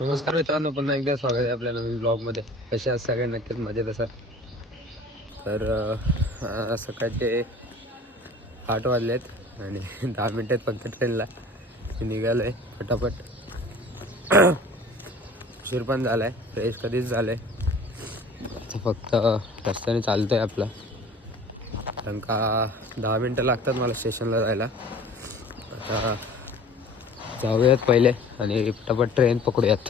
नमस्कार मित्रांनो, पुन्हा एकदा स्वागत आहे आपल्या नवीन ब्लॉगमध्ये. कसे आज सगळे नक्कीच मजेत असा. तर सकाळचे 8 वाजलेत आणि 10 मिनिटात फक्त ट्रेनला निघालो आहे फटाफट. उशीर पण झाला आहे, फ्रेश कधीच झालं आहे. फक्त रस्त्याने चालतो आहे आपला, कारण का 10 मिनटं लागतात मला स्टेशनला जायला. आता जाऊयात पहिले आणि फटाफट ट्रेन पकडूयात.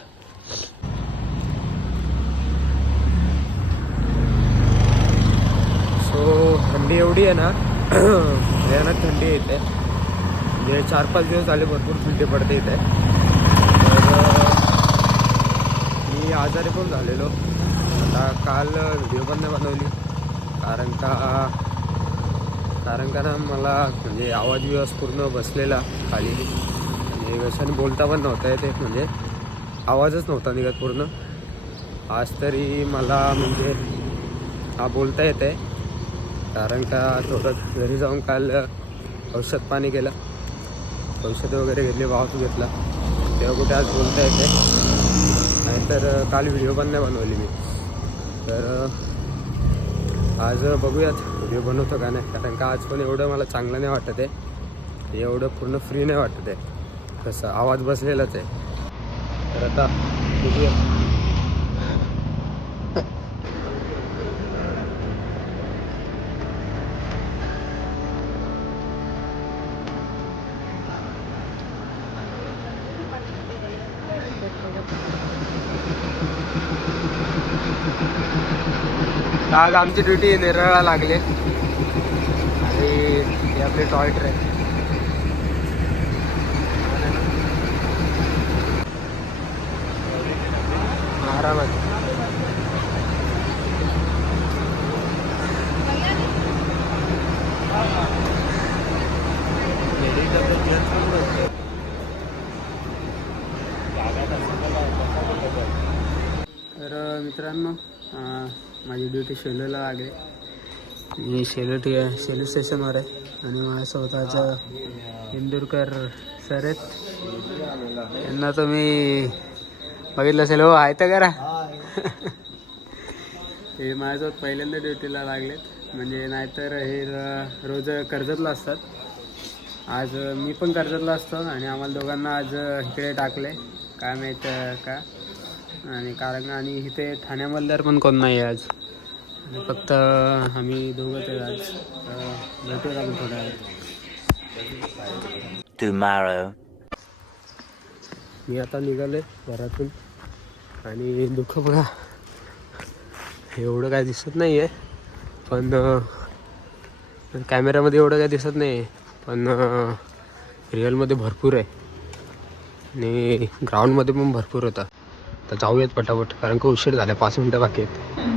सो थंडी एवढी आहे ना, भयानक थंडी येते. म्हणजे 4-5 दिवस झाले भरपूर थंडी पडते इथे. तर मी आजारी पण झालेलो. आता काल व्हिडिओ पण नाही बनवली, कारण का ना मला म्हणजे आवाज विवाज पूर्ण बसलेला खाली, आणि कशाने बोलता पण नव्हता येते, म्हणजे आवाजच नव्हता निघत पूर्ण. आज तरी मला म्हणजे बोलता येते, कारण का थोडं घरी जाऊन काल औषध पाणी केलं, औषध वगैरे घेतले, वाहतू घेतला, तेव्हा कुठे आज बोलता येते. नाहीतर काल व्हिडिओ पण नाही बनवली मी. तर आज बघूयात व्हिडिओ बनवतो का नाही, कारण का आज पण एवढं मला चांगलं नाही वाटत आहे, एवढं पूर्ण फ्री नाही वाटत आहे, तसं आवाज बसलेलाच आहे. तर आता बघूया. आज आमची ड्युटी नेरळला लागली आणि हे आपले टॉय ट्रेन. आरामात तर मित्रांनो, माझी ड्युटी शेलूला लागली. मी शेलू स्टेशनवर आहे आणि माझ्या स्वतःचं इंदूरकर सर आहेत. यांना तुम्ही बघितलं असेल, हो आहे तर करा. हे माझ्यासोबत पहिल्यांदा ड्युटीला लागलेत, म्हणजे नाहीतर हे रोज कर्जतला असतात. आज मी पण कर्जतला असतो आणि आम्हाला दोघांना आज इकडे टाकले, काय माहीत का. आणि इथे ठाण्यामधल्यावर पण कोण नाही आहे आज, आणि फक्त आम्ही दोघंच आहे आज. भेटूया आपण थोड्या वेळात. मी आता निघाले घरातून आणि दुःख बघा, एवढं काय दिसत नाही आहे, पण कॅमेऱ्यामध्ये एवढं काय दिसत नाही आहे, पण रिअलमध्ये भरपूर आहे आणि ग्राउंडमध्ये पण भरपूर होता. तर जाऊयात पटापट, कारण का उशीर झाला, 5 मिनटं बाकी आहेत.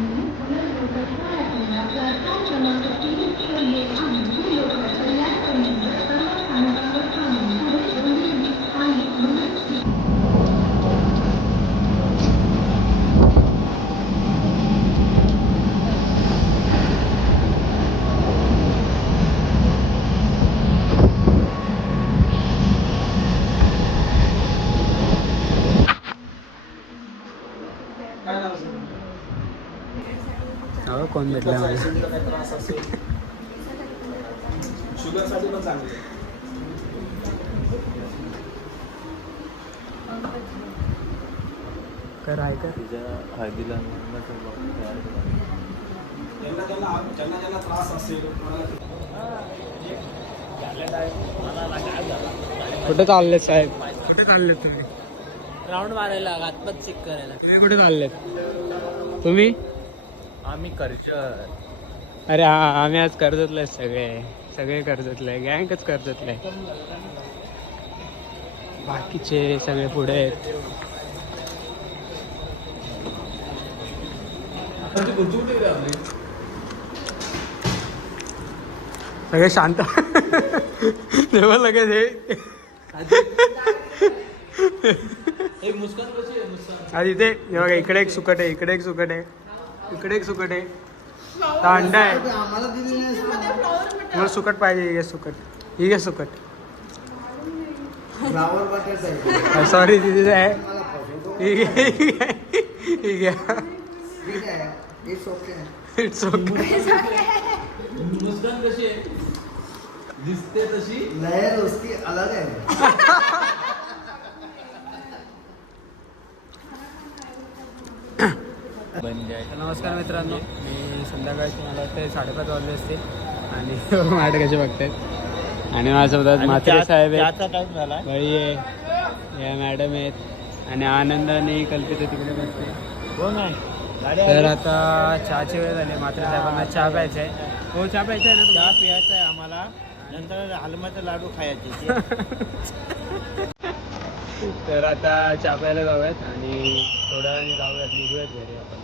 हो, कोण भेटला मला. शुगरसाठी पण चांगलं. कर आहे का तुझ्या हळदीला ज्यांना त्रास असेल. कुठे चालले साहेब? कुठे चाललेत तुम्ही? राऊंड मारायला, हातपात चेक करायला. तुम्ही कुठे चाललेत? तुम्ही? आम्ही कर्जत. अरे हा, आम्ही आज कर्जतला सगळे कर्जतला आहे, गँगच कर्जतला आहे. बाकीचे सगळे पुढे आहेत. सगळे शांत. तेव्हा लगेच आज इथे बघा, इकडे एक सुकट आहे, इकडे एक सुकट आहे, इकडे एक सुकट आहे, अंडा आहे. मला सुकट पाहिजे, ही सुकट, ही सुकट. सॉरी, तिथे आहे इट्स ओके. मुस्कान कशी आहे दिसते तशी लहर उसकी अलग है. नमस्कार मित्रांनो, मी संध्याकाळची मला वाटतं 5:30 वाजले असते आणि माझ्याकडे कसे बघतायत आणि माझ्यासोबत म्हात्रे साहेब आहेत, टाइम झाला बाई आहे, या मॅडम आहेत आणि आनंद आणि कल्पित तिकडे बसते. कोण आहे तर आता चहाची वेळ झाली. म्हात्रे साहेबांना चहा प्यायचा आहे. हो, चहा प्यायचा आहे ना चहा तुला? प्यायचा आहे आम्हाला, नंतर हलमाचे लाडू खायचे. तर आता चहा प्यायला जाऊयात आणि थोड्या वेळाने जाऊयात, निघूयात घरी आपण.